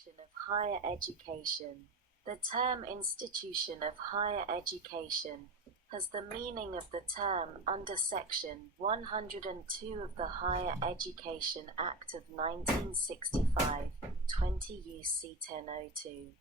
Institution of Higher Education. The term Institution of Higher Education has the meaning of the term under Section 102 of the Higher Education Act of 1965, 20 U.C. 1002.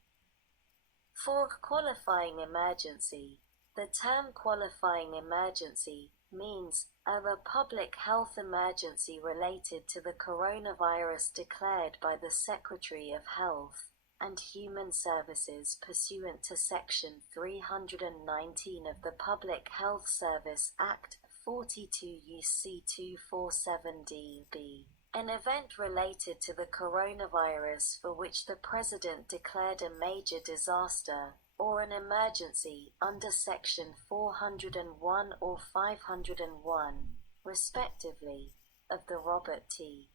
For qualifying emergency, the term qualifying emergency means a public health emergency related to the coronavirus declared by the Secretary of Health and Human Services pursuant to Section 319 of the Public Health Service Act 42 U.C. 247d-B. An event related to the coronavirus for which the President declared a major disaster or an emergency under Section 401 or 501, respectively, of the Robert T.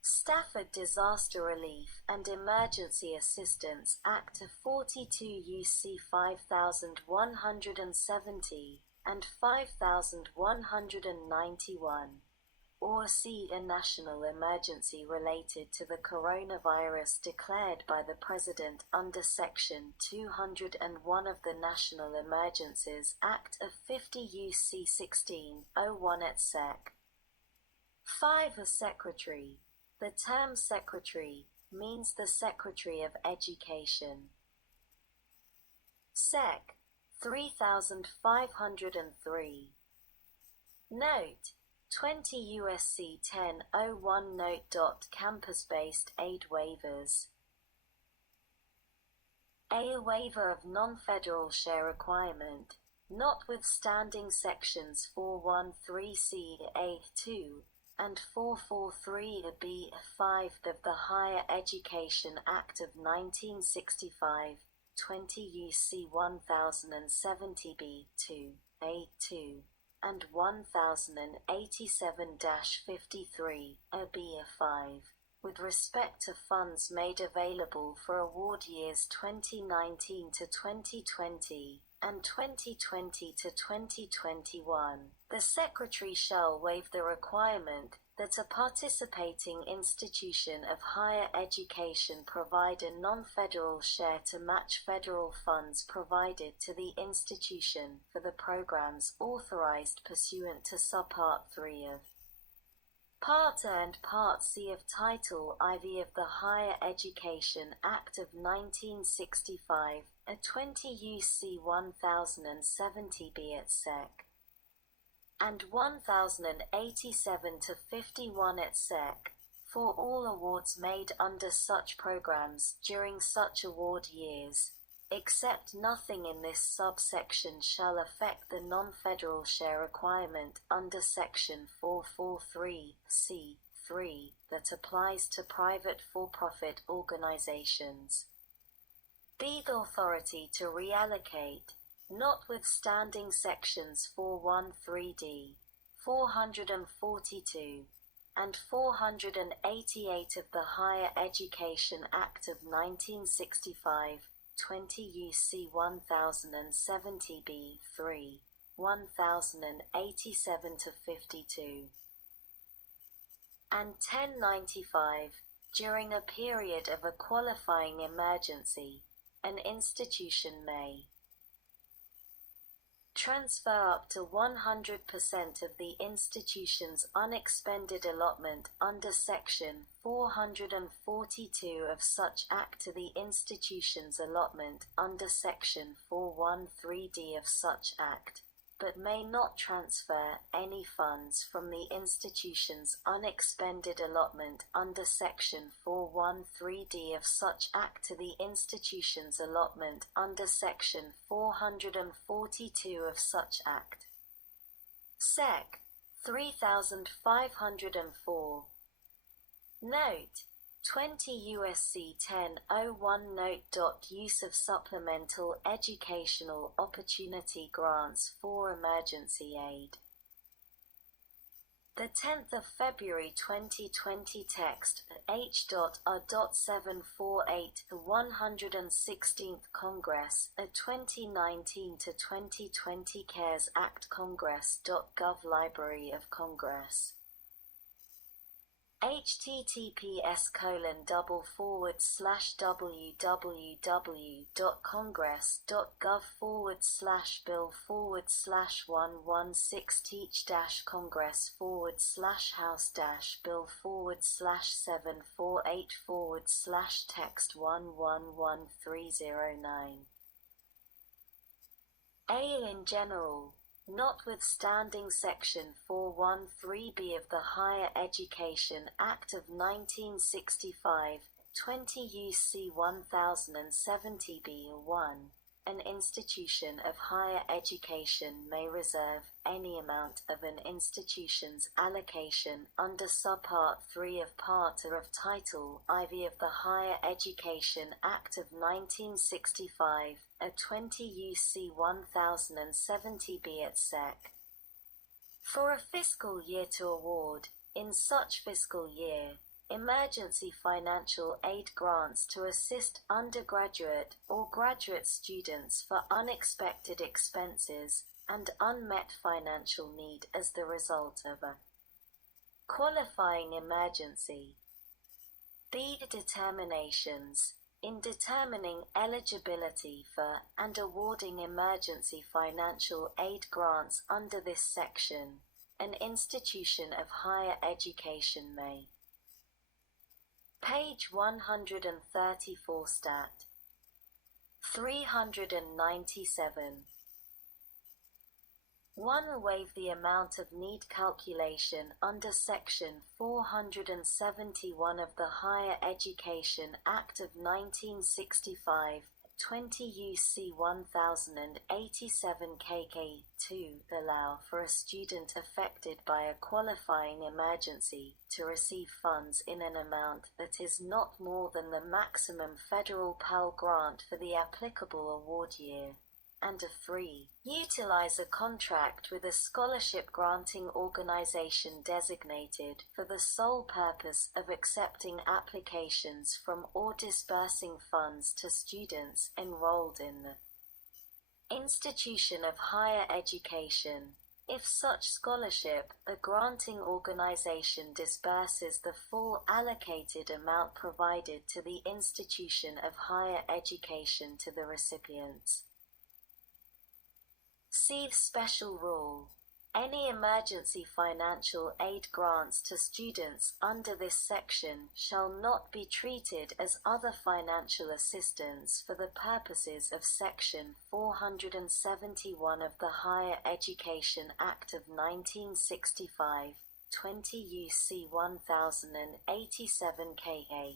Stafford Disaster Relief and Emergency Assistance Act of 42 U.C. 5170 and 5191, or C. A national emergency related to the coronavirus declared by the President under Section 201 of the National Emergencies Act of 50 U.C. 1601 et seq. 5. A secretary. The term secretary means the Secretary of Education. Sec. 3503. Note: 20 U.S.C. 1001 Note. Campus-based aid waivers. A waiver of non-federal share requirement, notwithstanding Sections 413C(a)(2) and 443(b)(5) of the Higher Education Act of 1965, 20 U.C. 1070b(2), (a)(2), and 1087-53(b)(5), with respect to funds made available for award years 2019 to 2020 and 2020 to 2021. The Secretary shall waive the requirement that a participating institution of higher education provide a non-federal share to match federal funds provided to the institution for the programs authorized pursuant to Subpart 3 of Part A and Part C of Title IV of the Higher Education Act of 1965, a 20 U.C. 1070b et seq. and 1087-51 et seq. for all awards made under such programs during such award years, except nothing in this subsection shall affect the non-federal share requirement under Section 443(c)(3) that applies to private for-profit organizations. B. The authority to reallocate, notwithstanding Sections 413d, 442, and 488 of the Higher Education Act of 1965, 20 U.C. 1070b(3), 1087-52, and 1095, during a period of a qualifying emergency, an institution may transfer up to 100% of the institution's unexpended allotment under Section 442 of such Act to the institution's allotment under Section 413d of such Act, but may not transfer any funds from the institution's unexpended allotment under Section 413d of such Act to the institution's allotment under Section 442 of such Act. Sec. 3504. Note: 20 U.S.C. 1001 Note. Use of supplemental educational opportunity grants for emergency aid. The 10th of February 2020 text H.R.748 The 116th Congress, a 2019 to 2020 CaresAct Congress.gov Library of Congress. https://www.congress.gov/bill/slash/text111309. A. In general, notwithstanding Section 413B of the Higher Education Act of 1965, 20 U.C. 1070b1, an institution of higher education may reserve any amount of an institution's allocation under Subpart 3 of Part A of Title IV of the Higher Education Act of 1965, a 20 U.C. 1070b at Sec. For a fiscal year to award, in such fiscal year, emergency financial aid grants to assist undergraduate or graduate students for unexpected expenses and unmet financial need as the result of a qualifying emergency. B. Determinations. In determining eligibility for and awarding emergency financial aid grants under this section, an institution of higher education may. Page 134 Stat. 397. 1. Waive the amount of need calculation under Section 471 of the Higher Education Act of 1965, 20 U.C. 1087 KK. 2. Allow for a student affected by a qualifying emergency to receive funds in an amount that is not more than the maximum federal Pell Grant for the applicable award year. And 3. Utilize a contract with a scholarship granting organization designated for the sole purpose of accepting applications from or disbursing funds to students enrolled in the institution of higher education. If such scholarship, the granting organization disburses the full allocated amount provided to the institution of higher education to the recipients. See Special Rule. Any emergency financial aid grants to students under this section shall not be treated as other financial assistance for the purposes of Section 471 of the Higher Education Act of 1965, 20 U.C. 1087 Ka.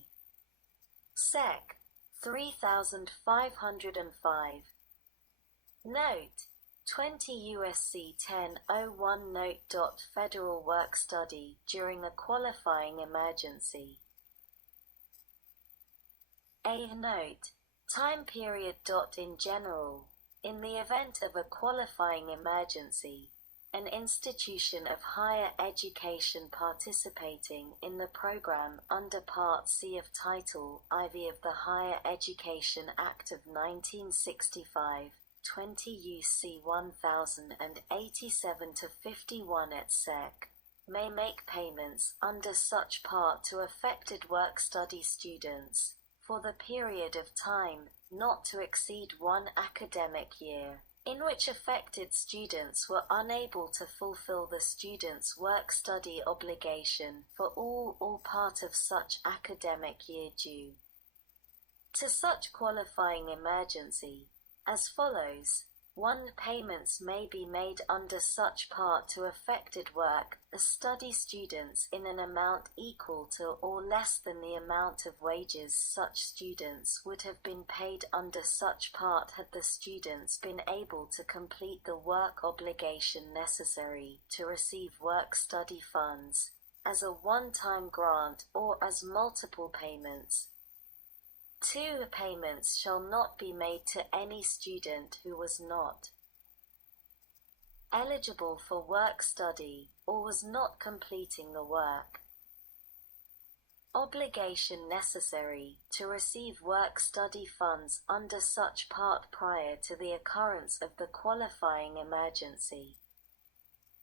Sec. 3505. Note: 20 U.S.C. 1001 Note. Federal work study during a qualifying emergency. A. Note: time period. In general, in the event of a qualifying emergency, an institution of higher education participating in the program under Part C of Title IV of the Higher Education Act of 1965, 20 U.C. 1087-51 et seq. may make payments under such part to affected work-study students, for the period of time not to exceed 1 academic year, in which affected students were unable to fulfill the student's work-study obligation for all or part of such academic year due to such qualifying emergency, as follows. 1. Payments may be made under such part to affected work-study students in an amount equal to or less than the amount of wages such students would have been paid under such part had the students been able to complete the work obligation necessary to receive work-study funds, as a one-time grant or as multiple payments. 2. Payments shall not be made to any student who was not eligible for work-study or was not completing the work obligation necessary to receive work-study funds under such part prior to the occurrence of the qualifying emergency.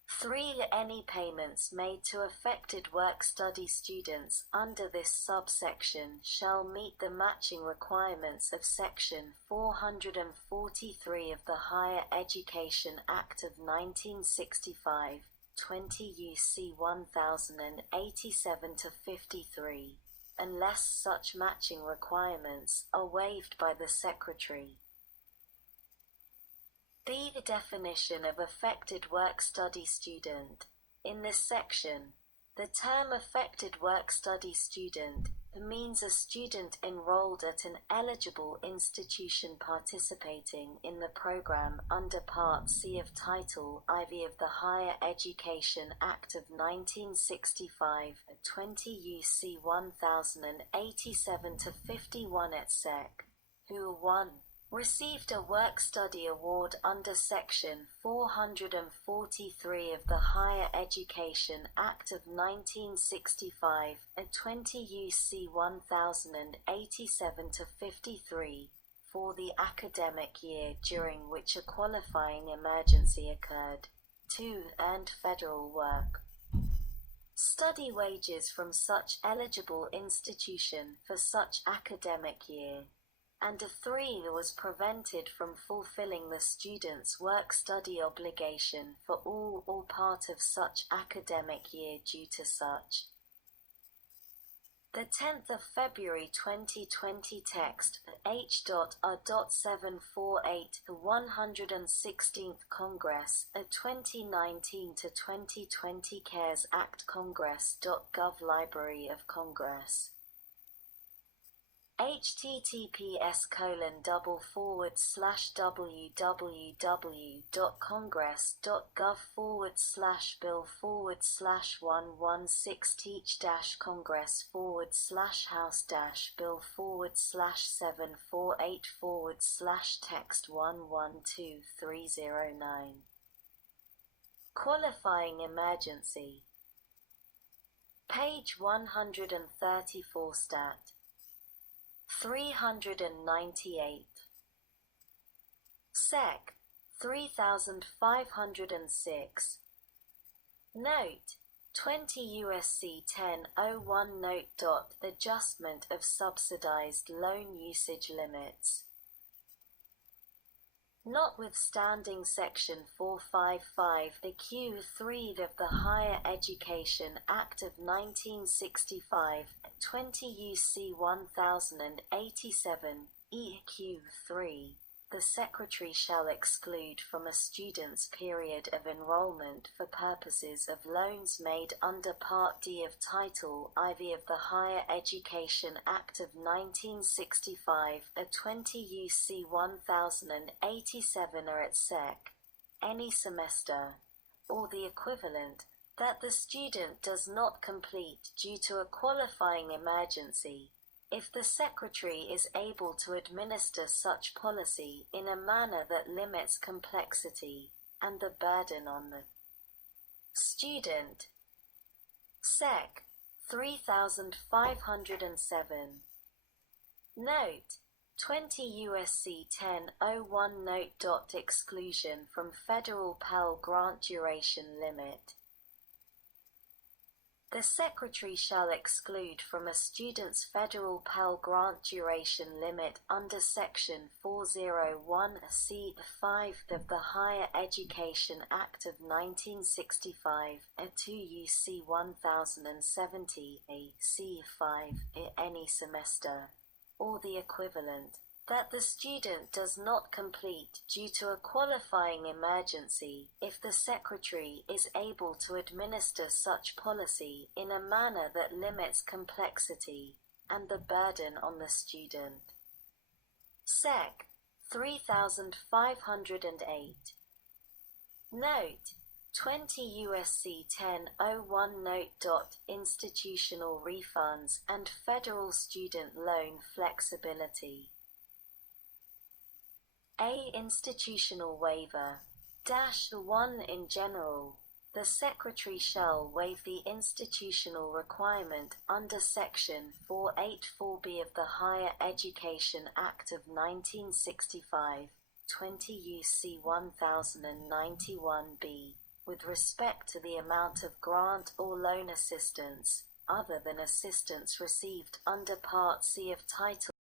3. Any payments made to affected work-study students under this subsection shall meet the matching requirements of Section 443 of the Higher Education Act of 1965, 20 U.C. 1087-53, unless such matching requirements are waived by the Secretary. The definition of affected work-study student. In this section, the term affected work-study student means a student enrolled at an eligible institution participating in the program under Part C of Title IV of the Higher Education Act of 1965, 20 U.C. 1087-51 et seq., who 1. Received a work-study award under Section 443 of the Higher Education Act of 1965, 20 U.C. 1087-53, for the academic year during which a qualifying emergency occurred. 2. Earned federal work study wages from such eligible institution for such academic year, and 3. was prevented from fulfilling the student's work-study obligation for all or part of such academic year due to such. The 10th of February 2020 text H.R.748 the 116th Congress, a 2019 to 2020 CaresAct Congress.gov Library of Congress. https://www.congress.gov/bill/116-congress/text 112309. Qualifying emergency. Page 134 stat. 398. Sec. 3506. Note. 20 U.S.C. 1001 Note. Adjustment of subsidized loan usage limits. Notwithstanding Section 455 the Q3 of the Higher Education Act of 1965, 20 U.C. 1087, EQ3, the Secretary shall exclude from a student's period of enrollment for purposes of loans made under Part D of Title IV of the Higher Education Act of 1965, a 20 U.C. 1087 or et seq., any semester, or the equivalent, that the student does not complete due to a qualifying emergency, if the Secretary is able to administer such policy in a manner that limits complexity and the burden on the student. Sec. 3507. Note. 20 U.S.C. 1001 Note. Exclusion from Federal Pell Grant duration limit. The Secretary shall exclude from a student's federal Pell Grant duration limit under Section 401(c)(5) of the Higher Education Act of 1965, a 2 U.C. 1070, a C5, any semester, or the equivalent, that the student does not complete due to a qualifying emergency if the Secretary is able to administer such policy in a manner that limits complexity and the burden on the student. Sec. 3508. Note. 20 U.S.C. 1001 Note. Institutional refunds and federal student loan flexibility. A. Institutional waiver. -1 in general, the Secretary shall waive the institutional requirement under Section 484B of the Higher Education Act of 1965, 20 U.C. 1091b, with respect to the amount of grant or loan assistance, other than assistance received under Part C of Title